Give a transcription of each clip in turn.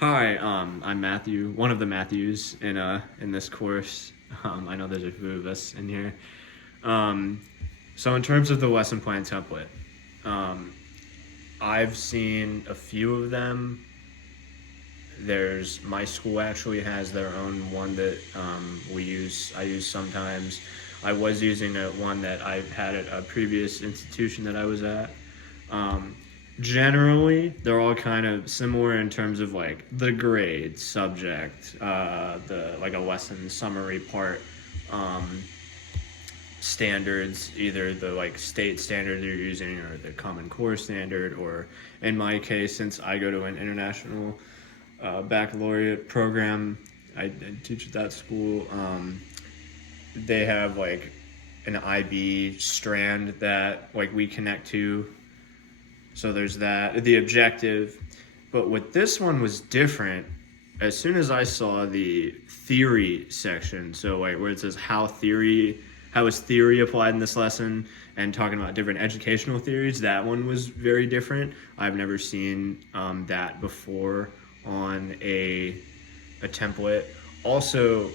Hi, I'm Matthew, one of the Matthews in this course. I know there's a few of us in here. Um, so in terms of the lesson plan template, um, I've seen a few of them. There's my school actually has their own one that I use sometimes. I was using one that I had at a previous institution that I was at. Um, Generally, they're all kind of similar in terms of like the grade, subject, the like a lesson summary part, um, standards, either the like state standard you're using or the Common Core standard, or in my case, since I go to an international baccalaureate program, I teach at that school. They have like an IB strand that like we connect to, so there's that. The objective. But what this one was different, as soon as I saw the theory section, so like where it says how is theory applied in this lesson and talking about different educational theories, that one was very different. I've never seen that before on a template. Also,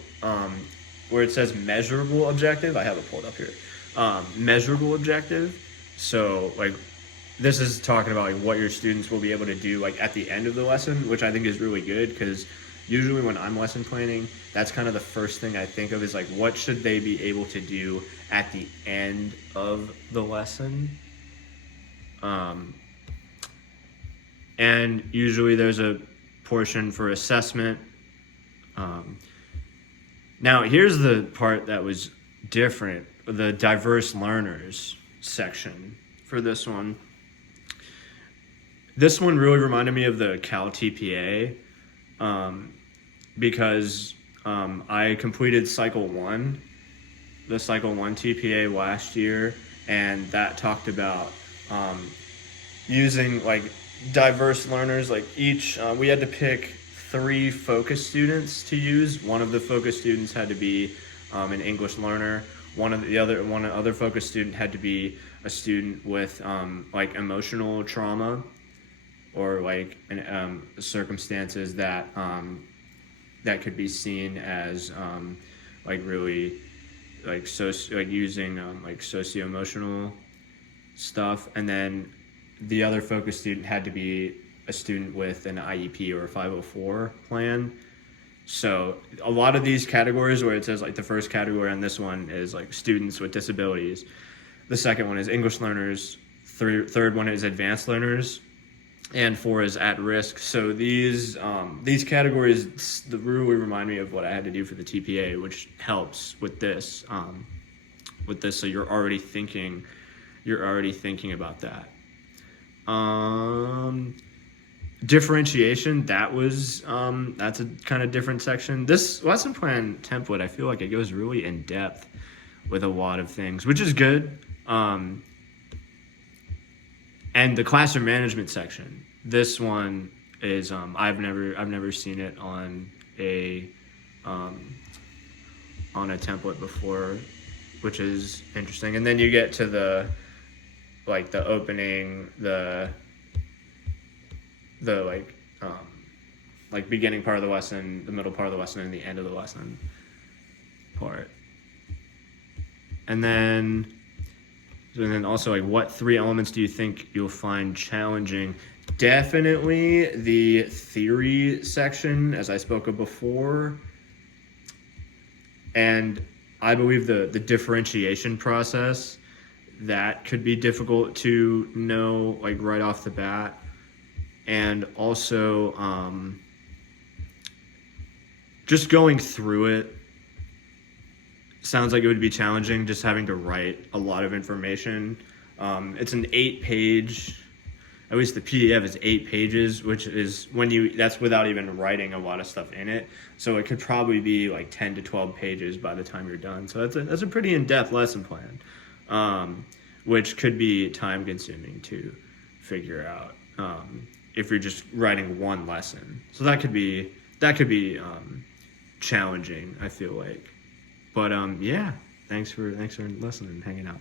where it says measurable objective, I have it pulled up here. Measurable objective. So like this is talking about like what your students will be able to do like at the end of the lesson, which I think is really good because usually when I'm lesson planning, that's kind of the first thing I think of is like what should they be able to do at the end of the lesson. Um, and usually there's a portion for assessment. Um, Now, here's the part that was different, the diverse learners section for this one. This one really reminded me of the Cal TPA because I completed the cycle one TPA last year, and that talked about using like diverse learners. Like we had to pick three focus students to use. One of the focus students had to be an English learner. One other focus student had to be a student with like emotional trauma or like circumstances that could be seen as like really like using like socio-emotional stuff. And then the other focus student had to be a student with an IEP or a 504 plan. So a lot of these categories where it says like the first category on this one is like students with disabilities. The second one is English learners. Third one is advanced learners, and four is at risk. So these categories really remind me of what I had to do for the TPA, which helps with this. So you're already thinking about that. Differentiation, that's a kind of different section. This lesson plan template, I feel like it goes really in depth with a lot of things, which is good. And the classroom management section, this one is I've never seen it on a template before, which is interesting. And then you get to the opening, the beginning part of the lesson, the middle part of the lesson, and the end of the lesson part. And then also like what three elements do you think you'll find challenging? Definitely the theory section, as I spoke of before. And I believe the differentiation process, that could be difficult to know like right off the bat. And also just going through it sounds like it would be challenging, just having to write a lot of information. It's an 8-page, at least the PDF is 8 pages, which is that's without even writing a lot of stuff in it. So it could probably be like 10 to 12 pages by the time you're done. So that's a pretty in-depth lesson plan, which could be time consuming to figure out if you're just writing one lesson. So that could be challenging, I feel like. But yeah, thanks for listening and hanging out.